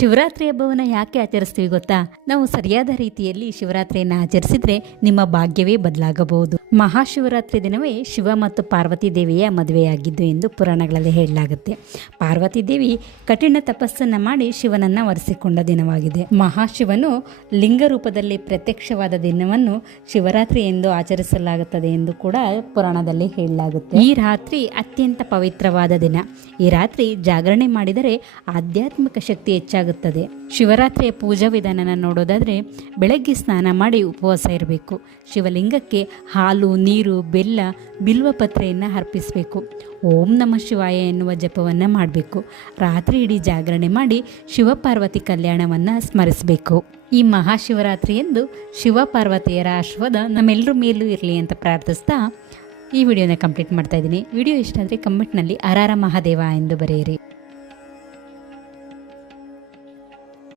ಶಿವರಾತ್ರಿ ಹಬ್ಬವನ್ನು ಯಾಕೆ ಆಚರಿಸ್ತೀವಿ ಗೊತ್ತಾ? ನಾವು ಸರಿಯಾದ ರೀತಿಯಲ್ಲಿ ಶಿವರಾತ್ರಿಯನ್ನು ಆಚರಿಸಿದ್ರೆ ನಿಮ್ಮ ಭಾಗ್ಯವೇ ಬದಲಾಗಬಹುದು. ಮಹಾಶಿವರಾತ್ರಿ ದಿನವೇ ಶಿವ ಮತ್ತು ಪಾರ್ವತಿ ದೇವಿಯ ಮದುವೆಯಾಗಿದ್ದು ಎಂದು ಪುರಾಣಗಳಲ್ಲಿ ಹೇಳಲಾಗುತ್ತೆ. ಪಾರ್ವತಿ ದೇವಿ ಕಠಿಣ ತಪಸ್ಸನ್ನು ಮಾಡಿ ಶಿವನನ್ನ ವರಿಸಿಕೊಂಡ ದಿನವಾಗಿದೆ. ಮಹಾಶಿವನು ಲಿಂಗ ರೂಪದಲ್ಲಿ ಪ್ರತ್ಯಕ್ಷವಾದ ದಿನವನ್ನು ಶಿವರಾತ್ರಿ ಎಂದು ಆಚರಿಸಲಾಗುತ್ತದೆ ಎಂದು ಕೂಡ ಪುರಾಣದಲ್ಲಿ ಹೇಳಲಾಗುತ್ತೆ. ಈ ರಾತ್ರಿ ಅತ್ಯಂತ ಪವಿತ್ರವಾದ ದಿನ. ಈ ರಾತ್ರಿ ಜಾಗರಣೆ ಮಾಡಿದರೆ ಆಧ್ಯಾತ್ಮಿಕ ಶಕ್ತಿ ಹೆಚ್ಚಾಗುತ್ತೆ. ಶಿವರಾತ್ರಿಯ ಪೂಜಾ ವಿಧಾನನ ನೋಡೋದಾದ್ರೆ ಬೆಳಗ್ಗೆ ಸ್ನಾನ ಮಾಡಿ ಉಪವಾಸ ಇರಬೇಕು. ಶಿವಲಿಂಗಕ್ಕೆ ಹಾಲು, ನೀರು, ಬೆಲ್ಲ, ಬಿಲ್ವ ಪತ್ರೆಯನ್ನು ಅರ್ಪಿಸಬೇಕು. ಓಂ ನಮಃ ಶಿವಾಯ ಎನ್ನುವ ಜಪವನ್ನು ಮಾಡಬೇಕು. ರಾತ್ರಿ ಇಡೀ ಜಾಗರಣೆ ಮಾಡಿ ಶಿವಪಾರ್ವತಿ ಕಲ್ಯಾಣವನ್ನು ಸ್ಮರಿಸಬೇಕು. ಈ ಮಹಾಶಿವರಾತ್ರಿಯಂದು ಶಿವ ಪಾರ್ವತಿಯರ ಆಶೀರ್ವಾದ ನಮ್ಮೆಲ್ಲರ ಮೇಲೂ ಇರಲಿ ಅಂತ ಪ್ರಾರ್ಥಿಸ್ತಾ ಈ ವಿಡಿಯೋನ ಕಂಪ್ಲೀಟ್ ಮಾಡ್ತಾ ಇದ್ದೀನಿ. ವಿಡಿಯೋ ಇಷ್ಟ ಆದರೆ ಕಮೆಂಟ್ನಲ್ಲಿ ಹರ ಹರ ಮಹಾದೇವ ಎಂದು ಬರೆಯಿರಿ.